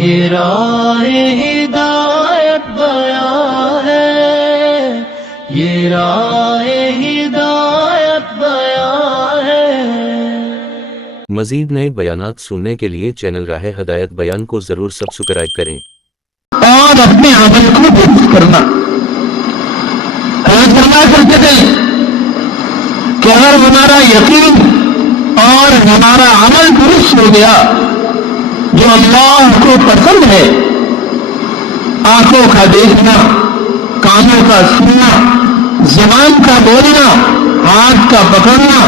یہ راہ ہدایت بیان ہے، یہ راہ ہدایت بیان ہے۔ مزید نئے بیانات سننے کے لیے چینل راہ ہدایت بیان کو ضرور سبسکرائب کریں اور اپنے عمل کو درست کرنا۔ حضرت فرمایا کرتے تھے کہ اگر ہمارا یقین اور ہمارا عمل درست ہو گیا، جو اللہ کو پسند ہے، آنکھوں کا دیکھنا، کانوں کا سننا، زبان کا بولنا، ہاتھ کا پکڑنا،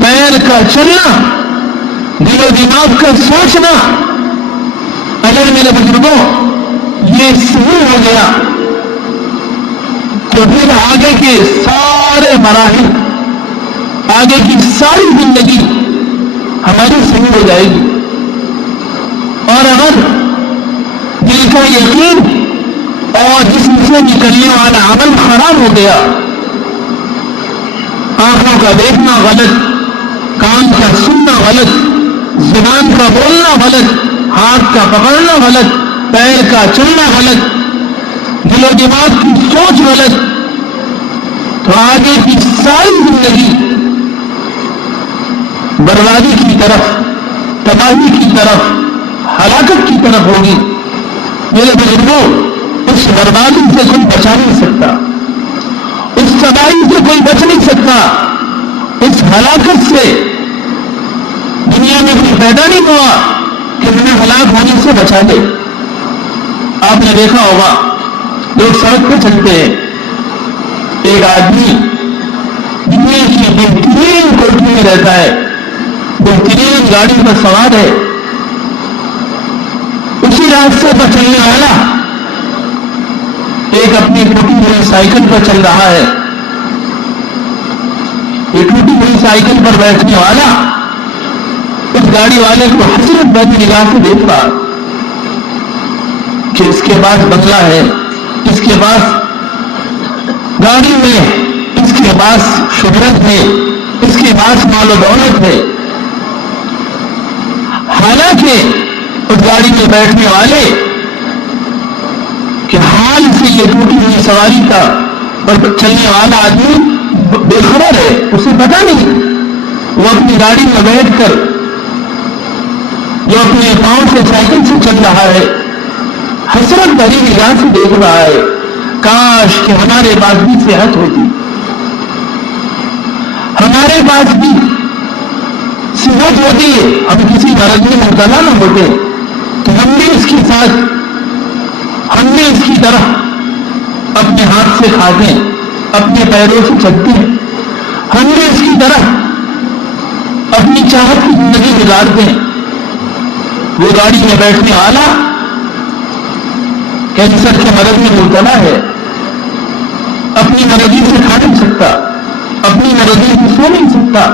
پیر کا چلنا، دل و دماغ کا سوچنا، اگر میرے بزرگوں یہ صحیح ہو گیا تو پھر آگے کے سارے مراحل، آگے کی ساری زندگی ہماری صحیح ہو جائے گی۔ اور اگر دل کا یقین اور جسم سے نکلنے والا عمل خراب ہو گیا، آنکھوں کا دیکھنا غلط، کان کا سننا غلط، زبان کا بولنا غلط، ہاتھ کا پکڑنا غلط، پیر کا چلنا غلط، دل و دماغ کی سوچ غلط، تو آگے کی ساری زندگی بربادی کی طرف، تباہی کی طرف، ہلاکت کی طرف ہوگی۔ میرے بزرگوں، اس بربادی سے کوئی بچا نہیں سکتا، اس تباہی سے کوئی بچ نہیں سکتا، اس ہلاکت سے دنیا میں کوئی پیدا نہیں ہوا کہ ہمیں ہلاک ہونے سے بچا دے۔ آپ نے دیکھا ہوگا لوگ سڑک پہ چلتے ہیں، ایک آدمی دنیا کی بہترین کوٹھی میں رہتا ہے، بہترین گاڑی پر سوار ہے، اسی راستے پر چلنے والا ایک اپنی ٹوٹی ہوئی سائیکل پر چل رہا ہے، ایک ٹوٹی ہوئی سائیکل پر بیٹھنے والا اس گاڑی والے کو حسرت بھری نگاہ سے دیکھ رہا کہ اس کے پاس بنگلہ ہے، اس کے پاس گاڑی میں، اس کے پاس شہرت ہے، اس کے پاس مال و دولت ہے، حالانکہ اس گاڑی میں بیٹھنے والے کہ حال سے یہ ٹوٹی ہوئی سواری کا اور چلنے والا آدمی بے خبر ہے، اسے پتا نہیں، وہ اپنی گاڑی میں بیٹھ کر جو اپنے پاؤں سے سائیکل سے چل رہا ہے، حسرت بھری نگاہ سے دیکھ رہا ہے، کاش کہ ہمارے پاس بھی صحت ہوتی، ہمارے پاس بھی صحت ہوتی، ہم کسی مرض میں مبتلا نہ ہوتے تو ہم بھی اس کے ساتھ، ہم بھی اس کی طرح اپنے ہاتھ سے کھاتے، اپنے پیروں سے چلتے، ہم بھی اس کی طرح اپنی چاہت کی زندگی گزارتے ہیں۔ وہ گاڑی میں بیٹھنے والا کینسر کے مرض میں مبتلا ہے، اپنی مرضی سے کھا نہیں سکتا، اپنی مرضی سے سو نہیں سکتا،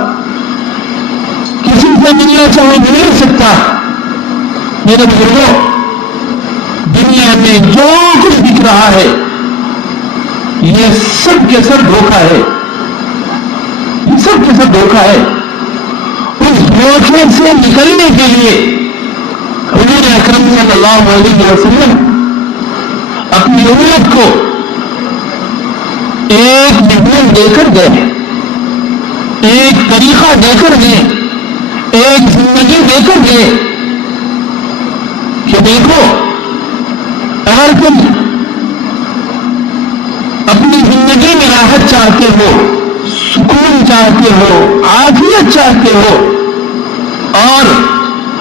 کسی سے ملنا چاہے مل نہیں سکتا۔ میرے بزرگوں، دنیا میں جو کچھ دکھ رہا ہے یہ سب کے سب دھوکہ ہے، یہ سب کے سب دھوکہ ہے۔ اس دھوکے سے نکلنے کے لیے حضور اکرم صلی اللہ علیہ وسلم اپنی امت کو ایک مہمان دے کر گئے، ایک طریقہ دے کر گئے، ایک زندگی دے کر گئے کہ دیکھو، اگر تم اپنی زندگی میں راحت چاہتے ہو، سکون چاہتے ہو، عافیت چاہتے ہو، اور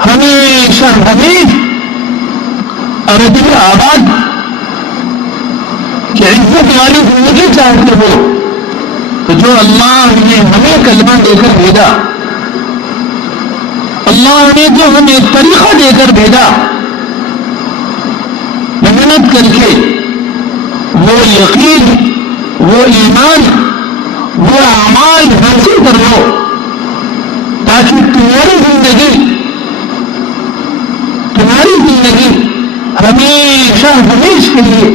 ہمیشہ ابدی آباد کہ عزت والی زندگی چاہتے ہو، تو جو اللہ نے ہمیں کلمہ دے کر بھیجا، اللہ نے جو ہمیں طریقہ دے کر بھیجا، محنت کر کے وہ یقین، وہ ایمان، وہ اعمال حاصل کر لو، تاکہ تمہاری زندگی ہمیشہ ہمیشہ کے لیے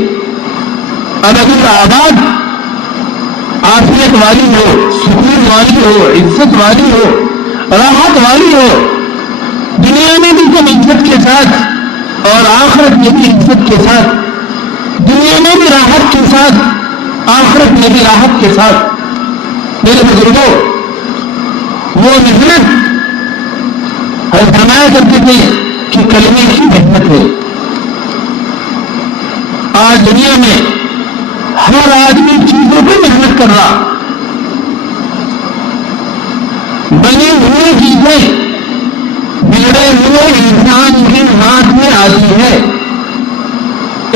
ابدی آباد، عافیت والی ہو، سکون والی ہو، عزت والی ہو، راحت والی ہو۔ دنیا میں بھی تم عزت کے ساتھ اور آخرت میں بھی عزت کے ساتھ، دنیا میں بھی راحت کے ساتھ، آخرت میں بھی راحت کے ساتھ۔ میرے بزرگوں، وہ محنت ہم فرمایا کرتے تھے کہ کلمے کی محنت ہے۔ آج دنیا میں ہر آدمی چیزوں پہ محنت کر رہا، بنی ہوئی چیزیں بگڑے ہوئے انسان کے ہاتھ میں آتی ہے،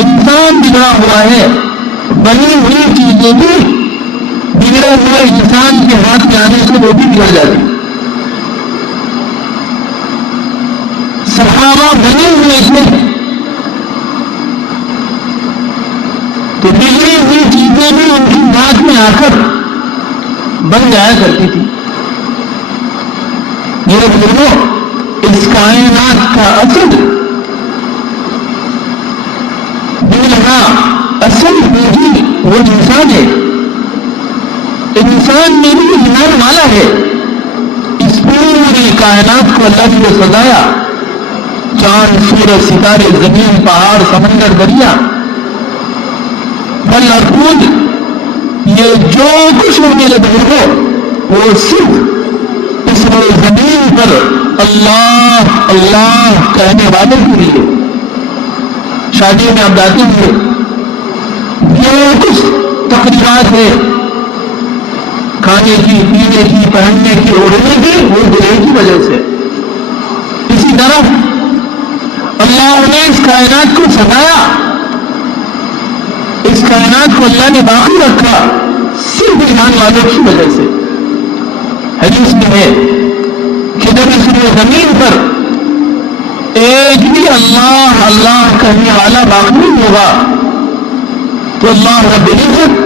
انسان بگڑا ہوا ہے، بنی ہوئی چیزیں بھی بگڑے ہوئے انسان کے ہاتھ میں آنے سے وہ بھی بگڑ جاتی۔ صحابہ بنے ہوئے تھے تو بگڑی ہوئی چیزیں بھی ان کی ہاتھ میں آ کر بن جایا کرتی تھی۔ میرے بزرگوں، اس کائنات کا اصل اصل پونجی وہ انسان ہے، انسان میں بھی ایمان والا ہے۔ اس پوری کائنات کو اللہ نے سجایا، چاند سورج ستارے زمین پہاڑ سمندر دریا پھل اور پھول، یہ جو کچھ ہے میرے بزرگوں وہ صرف اس زمین پر اللہ اللہ کہنے والے کے لیے۔ شادی میں آپ جاتے ہوئے جو کچھ تقریبات ہے کھانے کی، پینے کی، پہننے کی، اوڑھنے کی، وہ دل کی وجہ سے۔ اسی طرح اللہ نے اس کائنات کو سجایا، اس کائنات کو اللہ نے باقی رکھا صرف ایمان والوں کی وجہ سے۔ حدیث میں ہے کہ جب اس زمین پر ایک بھی اللہ اللہ کہنے والا باقی نہیں ہوگا تو اللہ رب العزت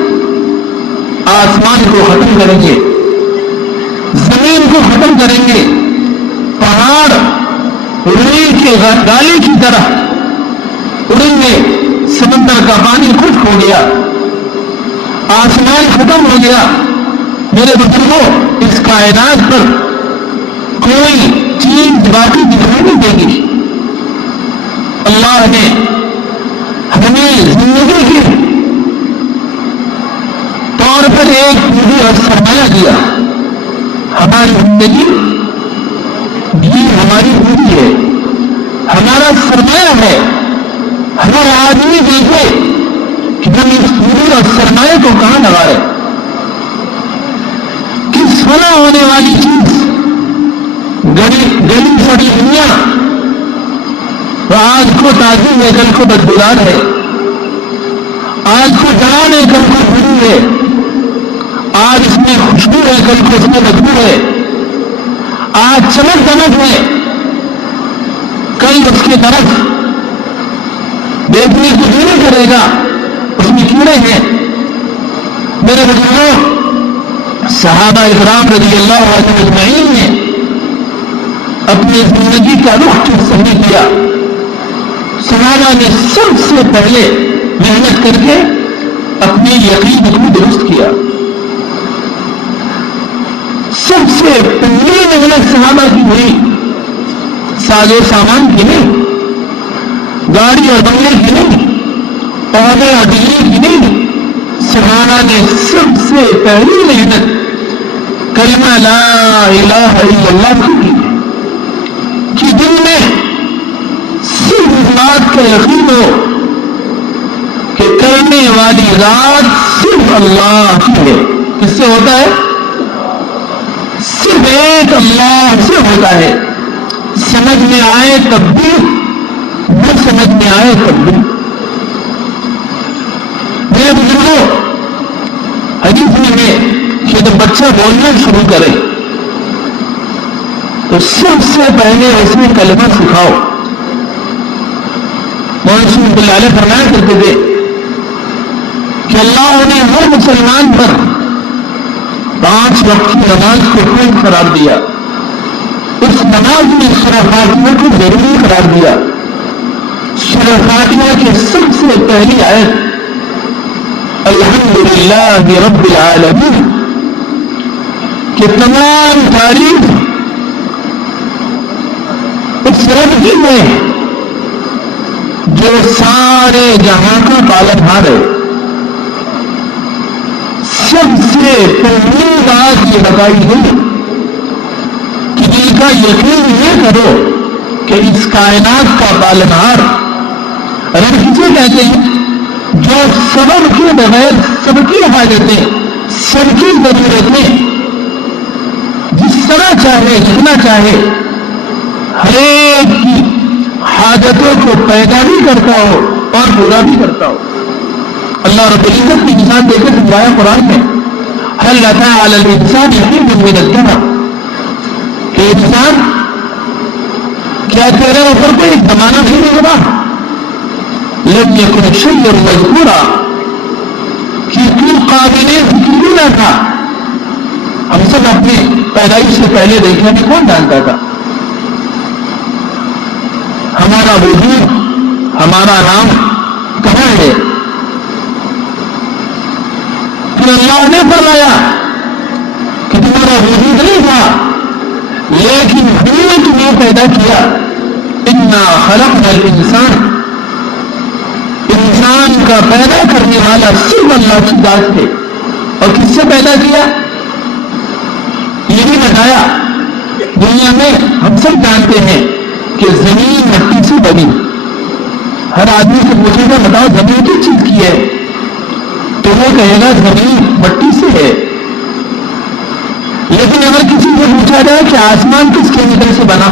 آسمان کو ختم کریں گے، زمین کو ختم کریں گے، پہاڑ روئی کے گالے کی طرح اڑیں گے، سمندر کا پانی خشک ہو گیا، آسمان ختم ہو گیا۔ میرے بزرگوں، اس کائنات پر کوئی چیز باقی دکھائی نہیں دے گی۔ اللہ نے ہمیں زندگی کے طور پر ایک پوری اور سرمایہ دیا۔ ہماری زندگی بھی ہماری پوری ہے، ہمارا سرمایہ ہے۔ ہر آدمی دیکھے کہ ہم اس پوری اور سرمایہ کو کہاں لگا رہے۔ کس فنا ہونے والی چیز گلی سڑی دنیا آج کو تازی ہے، کل کو بدبودار ہے، آج کو جوان ہے، کل کو بری ہے، آج اس میں خوشبو ہے، کل کو اس میں بدبو ہے، آج چمک دمک ہے، کل اس کی طرف دیکھنے کو دل نہیں کرے گا، اس میں کیڑے ہیں۔ میرے بزرگوں، صحابہ اکرام رضی اللہ عنہ اجمعین نے اپنی زندگی کا رخ کس صحیح کیا؟ صحابہ نے سب سے پہلے محنت کر کے اپنے یقین کو درست کیا۔ سب سے پہلی محنت صحابہ کی ہوئی، ساز و سامان کی نہیں، گاڑی اور بنگلے کی نہیں، عہدے اور ڈگری کی نہیں۔ صحابہ نے سب سے پہلی محنت کلمہ لا الہ الا اللہ کی، کہ دل میں صرف اس بات کا یقین ہو کہ کرنے والی ذات صرف اللہ کی ہے۔ کس سے ہوتا ہے؟ صرف ایک اللہ سے ہوتا ہے۔ سمجھ میں آئے تب بھی، نہ سمجھ میں آئے تب بھی۔ میرے بزرگوں، حدیث میں ہے کہ جب بچہ بولنا شروع کرے تو سب سے پہلے اس میں کلمہ سکھاؤ۔ مولانا اللہ علیہ فرمایا کرتے تھے کہ اللہ نے ہر مسلمان پر 5 وقت کی نماز کو فرض قرار دیا، اس نماز میں سورہ فاتحہ کو ضروری قرار دیا۔ سورہ فاتحہ کی سب سے پہلی آیت الحمدللہ رب العالمین، کہ تمام تعریف اس رب کی ہے جو سارے جہاں کا پالنہار ہے. سب سے پہلی بات یہ بتائی گئی کہ دل کا یقین یہ کرو کہ اس کائنات کا پالنہار رب کسے کہتے ہیں؟ جو سبب کے بغیر سب کی حاجتیں، سب کی ضرورتیں جس طرح چاہے جتنا چاہے ہر ایک کی حاجتوں کو پیدا بھی کرتا ہو اور پورا بھی کرتا ہو. اللہ رب العزت کی مثال دے کر سمجھایا قرآن میں، هل أتى على الإنسان حين من الدهر، کہ انسان کیا تیرے اوپر کوئی زمانہ بھی نہیں ہوا، لم يكن شيئا مذكورا، کہ تو قابل ذکر بھی نہ تھا. ہم سب اپنی پیدائش سے پہلے دیکھنے میں کون جانتا تھا؟ ہمارا وجود، ہمارا نام کہاں ہے؟ پھر اللہ نے فرمایا کہ تمہارا وجود نہیں تھا لیکن ہم نے تمہیں پیدا کیا. انا خلقنا الانسان، انسان کا پیدا کرنے والا صرف اللہ کی ذات ہے. اور کس سے پیدا کیا؟ یہ بھی بتایا دنیا میں ہم سب جانتے ہیں کہ زمین مٹی سے بنی. ہر آدمی سے پوچھے گا بتاؤ زمین کس چیز کی ہے، تو وہ کہے گا زمین مٹی سے ہے. لیکن اگر کسی سے پوچھا جائے کہ آسمان کس کیمیکل سے بنا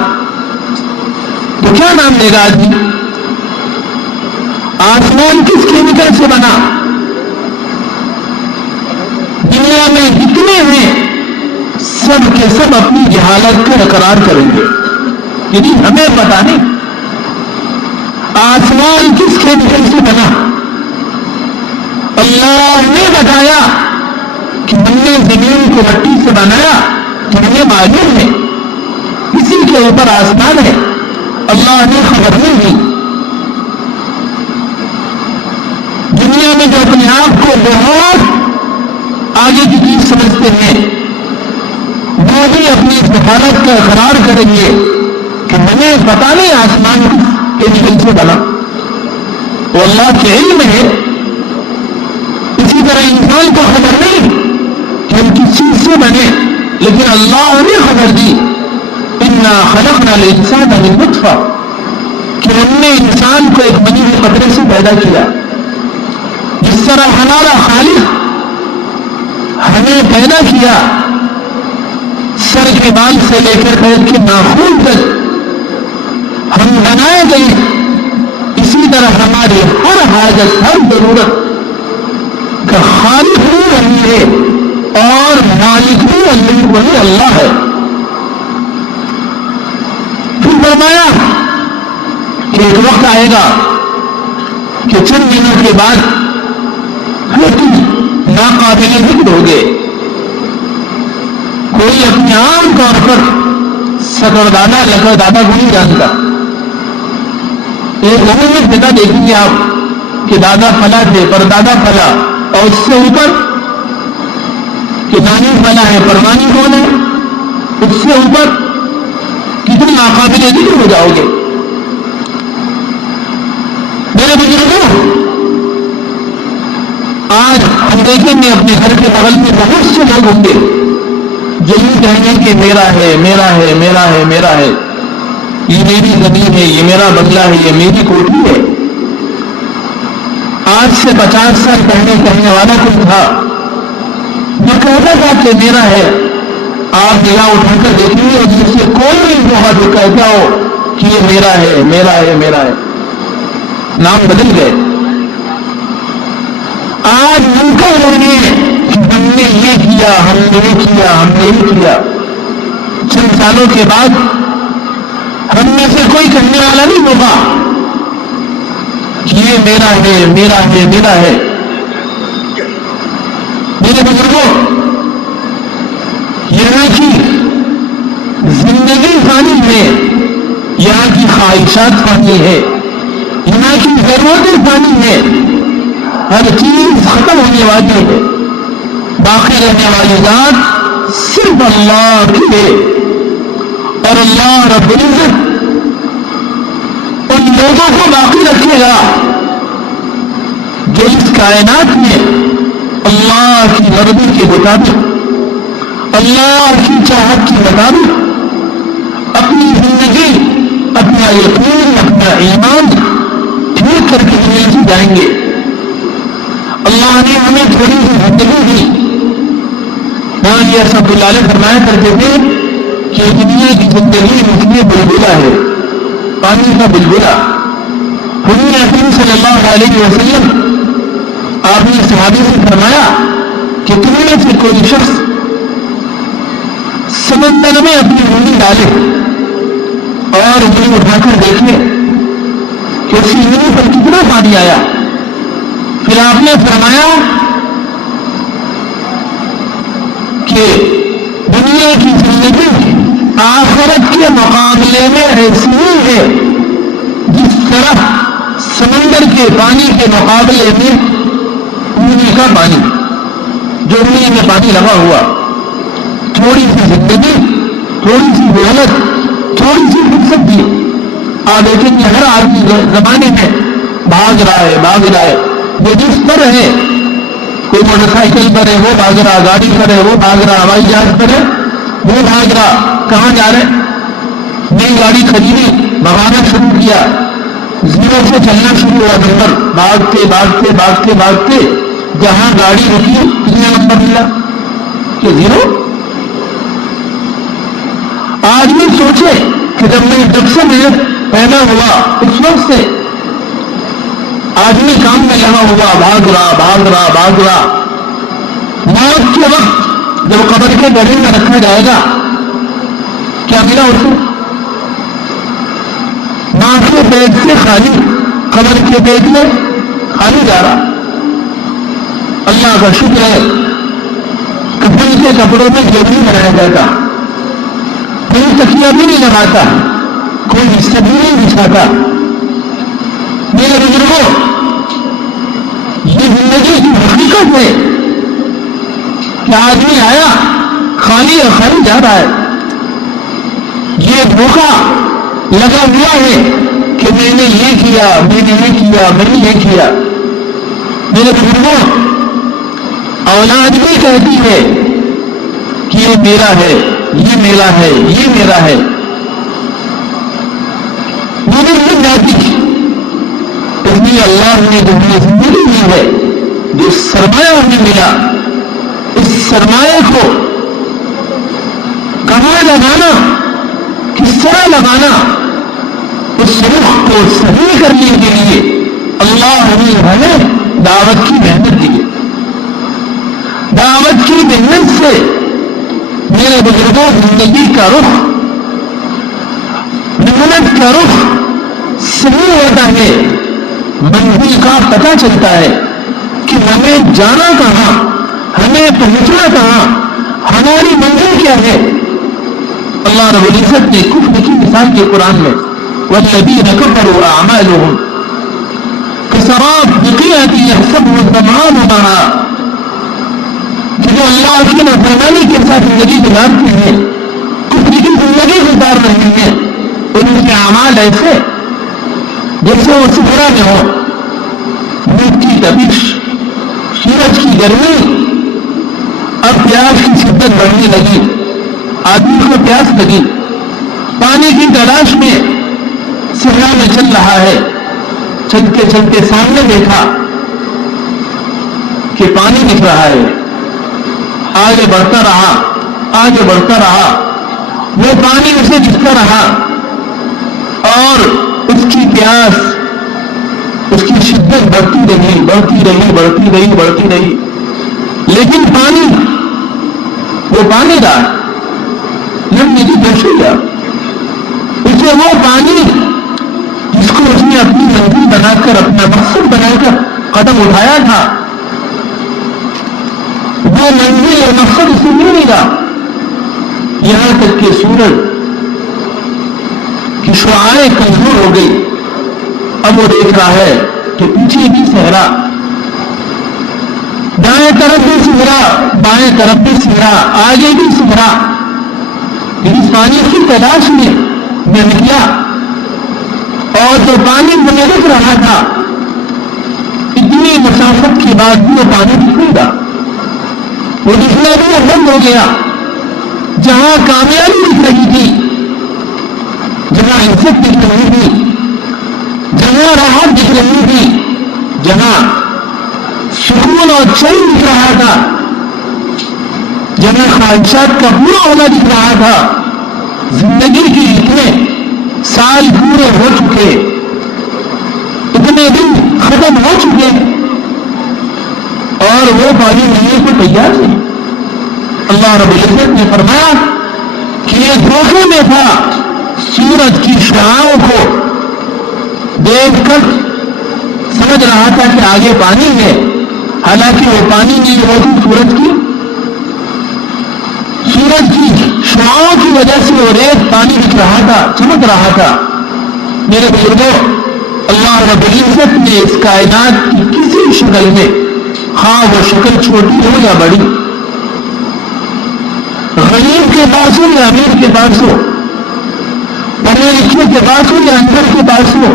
تو کیا نام دے گا آدمی؟ آسمان کس کیمیکل سے بنا؟ دنیا میں جتنے ہیں سب کے سب اپنی جہالت کو اقرار کریں گے، یعنی ہمیں پتا نہیں آسمان کس کیمیکل سے بنا. اللہ نے بتایا کہ ہم نے زمین کو مٹی سے بنایا تو ہمیں معلوم ہے اسی کے اوپر آسمان ہے. اللہ نے خبر نہیں دی. دنیا میں جو اپنے آپ کو بہت آگے کی چیز سمجھتے ہیں وہ بھی اپنی جہالت کا اقرار کریں گے کہ ہمیں پتا نہیں آسمان کس کیمیکل سے بنا. وہ اللہ کے علم ہے. اسی طرح انسان کو خبر نہیں کہ ہم کس چیز سے بنے، لیکن اللہ نے خبر دی انا خلقنا الانسان من نطفہ، کہ ہم نے انسان کو ایک منی ہوئے قطرے سے پیدا کیا. جس طرح ہمارا خالق ہمیں پیدا کیا سر کے بال سے لے کر پیر کے ناخن تک ہم بنائے گئے، اسی طرح ہماری ہر حاجت ہر ضرورت کا خالق بھی وہی ہے اور مالک بھی وہی اللہ ہے. پھر فرمایا کہ ایک وقت آئے گا کہ چند دنوں کے بعد تم ناقابل ذکر ہوگے. کوئی اپنے عام طور پر سکر دادا لکڑ دادا کو نہیں جانتا. ایک عمر میں پتا دیکھیں گے آپ کہ دادا فلا تھے پر دادا فلا، اور اس سے اوپر کہ نانی فلا ہے پروانی کون ہے، اس سے اوپر کتنے ناقابل ذکر ہو جاؤ گے. میرے بزرگوں، آج ہم دیکھیں گے اپنے گھر کے بغل میں بہت سے لوگ ہوں گے جو یوں کہیں گے کہ میرا ہے میرا ہے میرا ہے میرا ہے، یہ میری زمین ہے، یہ میرا بنگلہ ہے، یہ میری کوٹھی ہے. آج سے 50 سال پہلے کہنے والا کوئی تھا جو کہتا تھا کہ میرا ہے. آپ نگاہ اٹھا کر دیکھیں گے اور جس سے کوئی نہیں ہوگا جو کہتا ہو کہ یہ میرا ہے میرا ہے میرا ہے. نام بدل گئے. آج ممکن نہیں ہے کہ ہم نے یہ کیا ہم نے یہ کیا ہم نے یہ کیا. چند سالوں کے بعد ہم میں سے کوئی کہنے والا نہیں ہوگا کہ یہ میرا ہے میرا ہے میرا ہے. میرے بزرگوں، یہاں کی زندگی فانی ہے، یہاں کی خواہشات فانی ہے، یہاں کی ضرورتیں فانی ہے. ہر چیز ختم ہونے والی ہے. باقی رہنے والی ذات صرف اللہ کی ہے. اور اللہ رب العزت ان لوگوں کو باقی رکھے گا جو اس کائنات میں اللہ کی مرضی کے مطابق، اللہ کی چاہت کے مطابق اپنی زندگی، اپنا یقین، اپنا ایمان ٹھیک کر کے دنیا سے جائیں گے۔ اللہ نے ہمیں تھوڑی سی زندگی دی۔ مولانا اسحاق اللہ علیہ فرمایا کرتے تھے کہ دنیا کی زندگی مثل بلبلہ ہے، پانی کا بلبلہ۔ حضور اکرم صلی اللہ علیہ وسلم آپ نے صحابی سے فرمایا کہ تم میں سے کوئی شخص سمندر میں اپنی انگلی ڈالے اور انگلی اٹھا کر دیکھے کہ اس کی انگلی پر کتنا پانی آیا۔ پھر آپ نے فرمایا کہ دنیا کی زندگی آخرت کے مقابلے میں ایسی ہی ہے جس طرح سمندر کے پانی کے مقابلے میں انگلی کا پانی، جو انگلی میں پانی لگا ہوا۔ تھوڑی سی زندگی، تھوڑی سی محنت، تھوڑی سی فرصت دی، آپ دیکھیں گے ہر آدمی زمانے میں بھاگ رہا ہے، وہ جس پر ہے، کوئی موٹر سائیکل پر ہے وہ بھاگ رہا، گاڑی پر ہے وہ بھاگ رہا، ہوائی جہاز پر ہے وہ بھاگ رہا۔ کہاں جا رہے؟ نئی گاڑی خریدی، بھگانا شروع کیا، زیرو سے چلنا شروع ہوا نمبر، بھاگتے جہاں گاڑی رکی کتنا نمبر ملا کہ زیرو۔ آدمی سوچے کہ جب سے میں پیدا ہوا اس وقت سے آدمی کام میں لگا ہوا، بھاگ رہا۔ موت کے وقت جب قبر کے گڑھے میں رکھا جائے گا کیا ملا اس کو؟ ماں کے پیٹ سے خالی، قبر کے پیٹ میں خالی جا رہا۔ اللہ کا شکر ہے کفن کے کپڑوں میں جو نہیں بنایا جاتا، کوئی تکیہ بھی نہیں لگاتا، کوئی حصہ بھی نہیں بچھاتا۔ میرے بزرگوں، یہ زندگی کی حقیقت ہے کہ آدمی آیا خالی اور خالی جا رہا ہے۔ یہ دھوکہ لگا ہوا ہے کہ میں نے یہ کیا، میں نے یہ کیا۔ میرے بزرگوں، اولاد بھی کہتی ہے کہ یہ میرا ہے، یہ میرا ہے، مگر نہیں جاتی۔ اس لیے اللہ نے جو ہمیں زندگی دی ہے، جو سرمایہ ہمیں ملا، اس سرمایہ کو کہاں لگانا، کس طرح لگانا، اس رخ کو صحیح کرنے کے لیے اللہ نے ہمیں دعوت کی محنت دی ہے۔ دعوت کی محنت سے میرے بزرگوں زندگی کا رخ، محنت کا رخ صحیح ہوتا ہے، منزل کا پتہ چلتا ہے کہ ہمیں جانا کہاں، ہمیں پہنچنا کہاں، ہماری منزل کیا ہے۔ اللہ رب العزت نے کفر کی مثال کے قرآن میں والذین کفروا اعمالهم کسراب بقیعۃ یحسبه الظمآن ماء، کہ جو اللہ کی نافرمانی کے ساتھ زندگی گزارتے ہیں، کفر کی زندگی گزار رہے ہیں، ان کے اعمال ایسے جیسے وہ صحرا میں ہو، دھوپ کی تپش، سورج کی گرمی، اب پیاس کی شدت بڑھنے لگی، آدمی کو پیاس لگی، پانی کی تلاش میں صحرا میں چل رہا ہے، چلتے چلتے سامنے دیکھا کہ پانی دکھ رہا ہے، آگے بڑھتا رہا، وہ پانی اسے دکھتا رہا اور اس کی پیاس، اس کی شدت بڑھتی رہی، لیکن وہ پانی دار لمبی کی بشیا، اسے وہ پانی جس کو اس نے اپنی منزل بنا کر، اپنا مقصد بنا کر قدم اٹھایا تھا، وہ منزل اور مقصد اسے نہیں ملا، یہاں تک کہ سورج کی شعاعیں کمزور ہو گئی۔ اب وہ دیکھ رہا ہے کہ پیچھے بھی صحرا، دائیں طرف بھی صحرا، بائیں طرف بھی صحرا، آگے بھی صحرا۔ اس پانی کی تلاش میں نکلا اور جو پانی مجھے دکھ رہا تھا اتنی مسافت کے بعد بھی وہ پانی دکھے گا، وہ دکھنا بھی بند ہو گیا۔ جہاں کامیابی دکھ رہی تھی، جہاں عزت دکھ رہی تھی، جہاں راحت دکھ رہی تھی، جہاں سکون اور چین دکھ رہا تھا، جہاں خواہشات کا پورا ہونا دکھ رہا تھا، زندگی کے اتنے سال پورے ہو چکے، اتنے دن ختم ہو چکے، اور وہ پانی لینے کو تیار نہیں۔ اللہ رب العزت نے فرمایا کہ یہ دھوکے میں تھا، سورج کی شعاعوں کو دیکھ کر سمجھ رہا تھا کہ آگے پانی ہے، حالانکہ وہ پانی نہیں ہوتی، سورج کی شعاعوں کی وجہ سے وہ ریت پانی دکھ رہا تھا، چمک رہا تھا۔ میرے بزرگوں، اللہ رب العزت نے اس کائنات کی کسی شکل میں، ہاں وہ شکل چھوٹی ہو یا بڑی، غریب کے پاس ہو یا امیر کے پاس ہو، پڑھے لکھے کے پاس ہو یا اندر کے پاس ہو،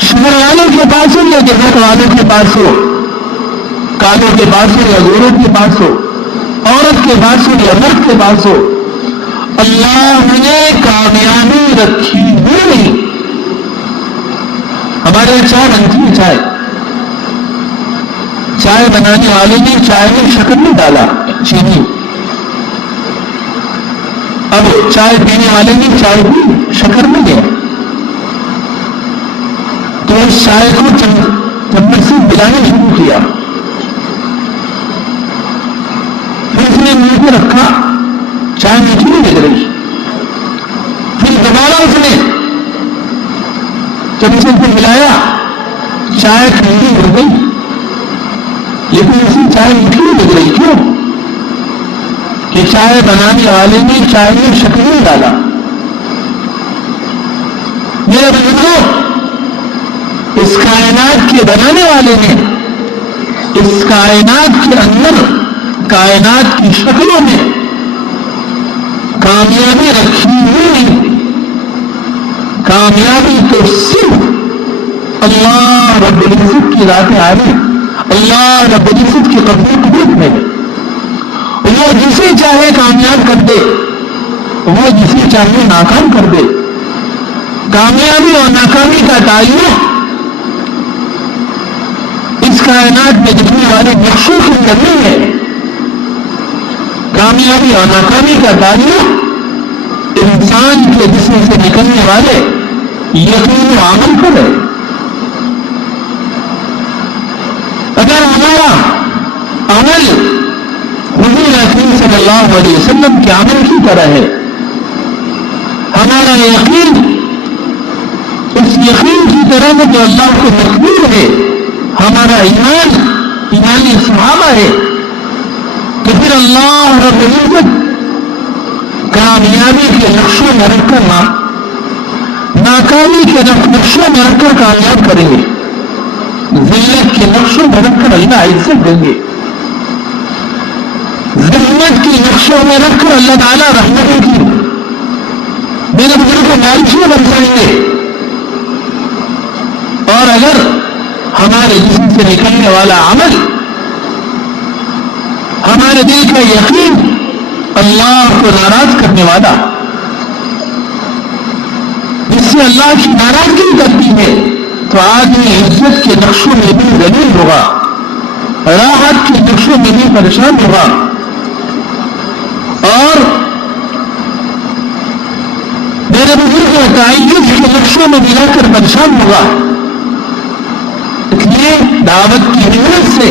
شہر والوں کے پاس ہو یا دیہات والوں کے پاس ہو، کالوں کے پاس ہو یا گوروں کے پاس ہو، عورت کے پاس ہو یا مرد کے پاس ہو، اللہ نے کامیابی رکھی ہوئی نہیں۔ ہمارے یہاں چائے بنتی ہے، چائے بنانے والے نے چائے میں شکر نہیں ڈالا، چینی، اب چائے پینے والے نے چائے بھی شکر نہیں دیا، تو اس چائے کو چمچ سے ملانا شروع کیا، پھر اس نے منہ پہ رکھا، چائے میٹھی نہیں لگ رہی، پھر دوبارہ اس نے چمچ سے ملایا، چائے ٹھنڈی ہو گئی، لیکن اسی چائے میٹھی نہیں لگ رہی، کیوں؟ کہ چائے بنانے والے نے چائے میں شکر نہیں ڈالا۔ میرے بزرگوں، اس کائنات کے بنانے والے نے اس کائنات کے اندر کائنات کی شکلوں میں کامیابی رکھی ہوئی نہیں۔ کامیابی تو صرف اللہ رب العزت کی ذات عالی، اللہ رب العزت کی قدرت میں ہے۔ وہ جسے چاہے کامیاب کر دے، وہ جسے چاہے ناکام کر دے۔ کامیابی اور ناکامی کا تعلق اس کائنات میں دکھنے والے نقشوں کے اندر نہیں ہے۔ کامیابی اور ناکامی کا تعلق انسان کے جسم سے نکلنے والے یقین و عمل پر ہے۔ اگر ہمارا عمل حضور اکرم صلی اللہ علیہ وسلم کے عمل کی طرح ہے، ہمارا یقین اس یقین کی طرح ہے جو اللہ کو مقبول ہے، ہمارا ایمان ایمان صحابہ ہے، تو پھر اللہ رب العزت کامیابی کے نقشوں میں رکھ کر ناکامی کے نقشوں میں رکھ کر کامیاب کریں گے، ذلت کے نقشوں میں رکھ کر اللہ عزت دیں گے، ذلت کے نقشوں میں رکھ کر اللہ تعالیٰ رحمتوں کی میرے بزرگ کو بارشیں برسائیں گے۔ اور اگر ہمارے جسم سے نکلنے والا عمل، ہمارے دل کا یقین اللہ کو ناراض کرنے والا، جس سے اللہ کی ناراضگی کرتی ہے، تو آدمی عزت کے نقشوں میں بھی ذلیل ہوگا، راحت کے نقشوں میں بھی پریشان ہوگا، اور میرے بزرگ تعیش کے نقشوں میں ملا کر پریشان ہوگا۔ اس لیے دعوت کی محنت سے،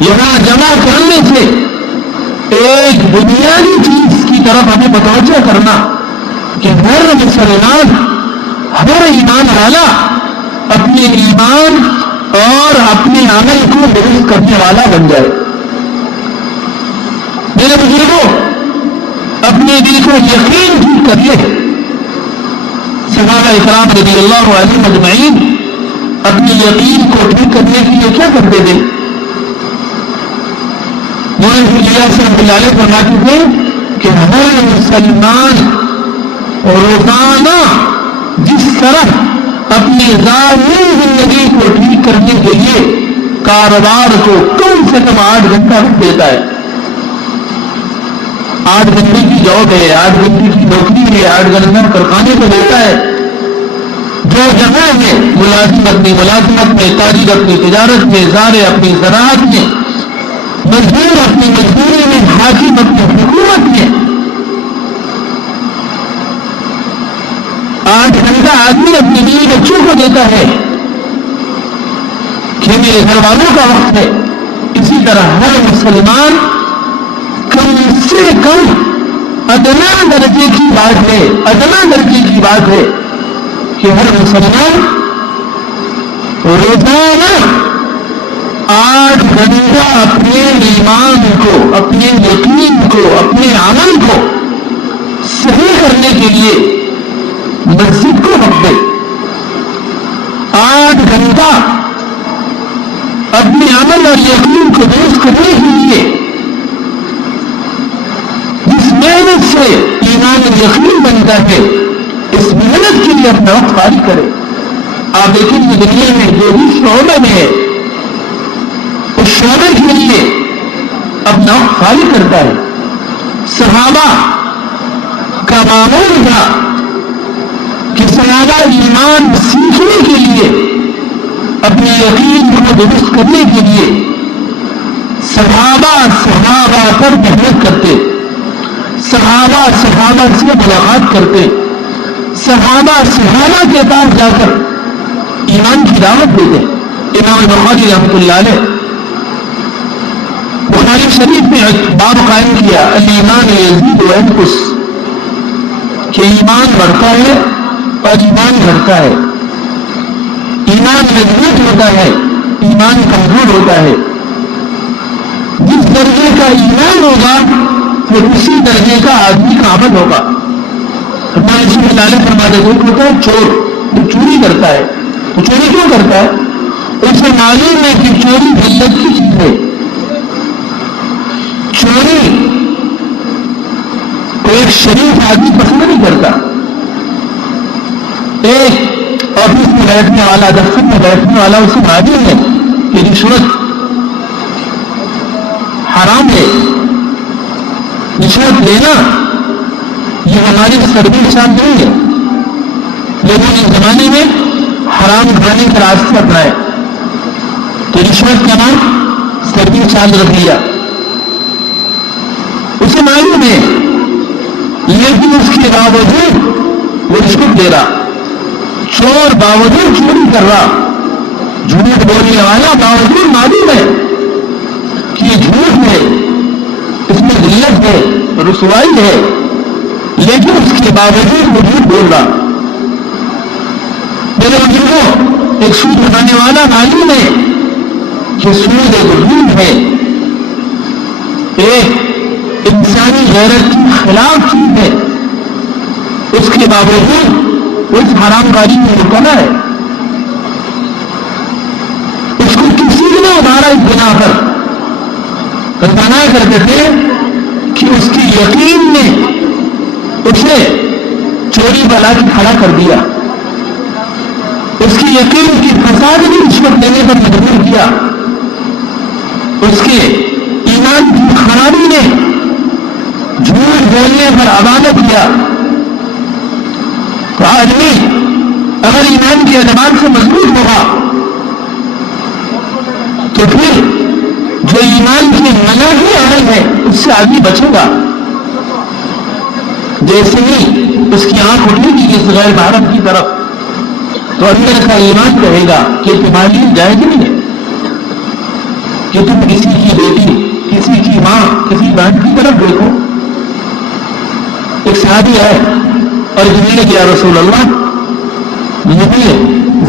یہاں جمع کرنے سے ایک بنیادی چیز کی طرف ہمیں متوجہ کرنا کہ ہر مسلمان، ہر ایمان والا اپنے ایمان اور اپنے عمل کو درست کرنے والا بن جائے۔ میرے بزرگوں، اپنے دل کو یقین ٹھیک کریے۔ صحابہ اکرام رضی اللہ عنہم اجمعین اپنے یقین کو ٹھیک کرنے کے لیے کیا کرتے تھے؟ فرماتے تھے کہ ہر مسلمان روزانہ جس طرح اپنی ظاہری زندگی کو ٹھیک کرنے کے لیے کاروبار کو کم سے کم 8 گھنٹہ وقت دیتا ہے. 8 گھنٹے کی جاب ہے, 8 گھنٹے کی نوکری ہے, 8 گھنٹے کارخانے کو دیتا ہے. جو جگہ ہے ملازم اپنی ملازمت میں, تاجر اپنی تجارت میں, زارع اپنی زراعت میں, مزدور اپنی مزدوری میں, حاکم اپنی حکومت میں. 8 گھنٹہ آدمی اپنی بیوی بچوں کو دیتا ہے کہ میرے گھر والوں کا وقت ہے. اسی طرح ہر مسلمان کم سے کم ادنا درجے کی بات ہے, ادنا درجے کی بات ہے کہ ہر مسلمان روزانہ 8 گھنٹہ اپنے ایمان کو, اپنے یقین کو, اپنے عمل کو صحیح کرنے کے لیے مسجد کو وقت دے. 8 گھنٹہ اپنے عمل اور یقین کو درست کرنے کے لیے جس محنت سے ایمان اور یقین بنتا ہے, اس محنت کے لیے اپنا وقت فارغ کرے. آپ دیکھیں کہ دنیا میں جو بھی شعبے میں ہے اس شعبے کے لیے اپنا وقت فارغ کرتا ہے. صحابہ کا معمول تھا کہ صحابہ ایمان سیکھنے کے لیے, اپنے یقین کو درست کرنے کے لیے صحابہ پر محنت کرتے, صحابہ سے ملاقات کرتے, صحابہ کے پاس جا کر ایمان کی دعوت دیتے. امام بخاری رحمۃ اللہ علیہ بخاری شریف میں باب قائم کیا, الایمان یزید و ینقص, کہ ایمان بڑھتا ہے اور ایمان گھٹتا ہے. ایمان مضبوط ہوتا ہے, ایمان کمزور ہوتا ہے. جس درجے کا ایمان ہوگا پھر اسی درجے کا آدمی کا عمل ہوگا. فرماتے ہوتا ہے چور, وہ چوری کرتا ہے, وہ چوری کیوں کرتا ہے؟ اسے معلوم ہے کہ چوری ذلت کی چیز ہے. چوری کو ایک شریف آدمی پسند نہیں کرتا. ایک آفس میں بیٹھنے والا, دفتر میں بیٹھنے والا اسے معلوم ہے کہ رشوت حرام ہے. رشوت لینا یہ ہماری سربی شان نہیں ہے. لوگوں نے اس زمانے میں حرام کھانے کا راستہ اپنائے تو رشوت کا نام سربی شان رکھ دیا. اسے معلوم ہے لیکن اس کے باوجود وہ رشوت دے رہا. چور باوجود چوری کر رہا, جھوٹ بولنے والا باوجود معلوم ہے کہ یہ جھوٹ ہے, اس میں ذلت ہے, رسوائی ہے, لیکن اس کے باوجود وہ جھوٹ بول رہا. میرے بزرگوں, ایک سود بنانے والا معلوم ہے کہ سود ایک ظلم ہے, ایک انسانی غیرت کے خلاف چیز ہے. اس کے باوجود اس حرام کاری میں مبتلا ہے. اس کو کسی نے ادارا اس بنا پر بنا کرتے تھے کہ اس کی یقین نے اسے چوری بلا کے کھڑا کر دیا. اس کی یقین کی فساد بھی رشوت لینے پر مجبور کیا. اس کے ایمان کی خرابی نے جھوٹ بولنے پر آمادہ کیا. تو آدمی اگر ایمان کے اعتبار سے مضبوط ہوگا تو پھر جو ایمان کی منافی عمل ہے اس سے آدمی بچے گا. جیسے ہی اس کی آنکھ اٹھے گی اس غیر محرم کی طرف تو اندر کا ایمان کہے گا کہ تمہاری جائز نہیں ہے کہ تم کسی کی بیٹی, کسی کی ماں, کسی بہن کی طرف دیکھو. ایک صحابی ہے اور کہنے لگے یا رسول اللہ مجھے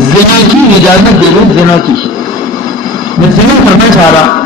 زنا کی اجازت دے دو, زنا کی, میں زنا کرنا چاہ رہا.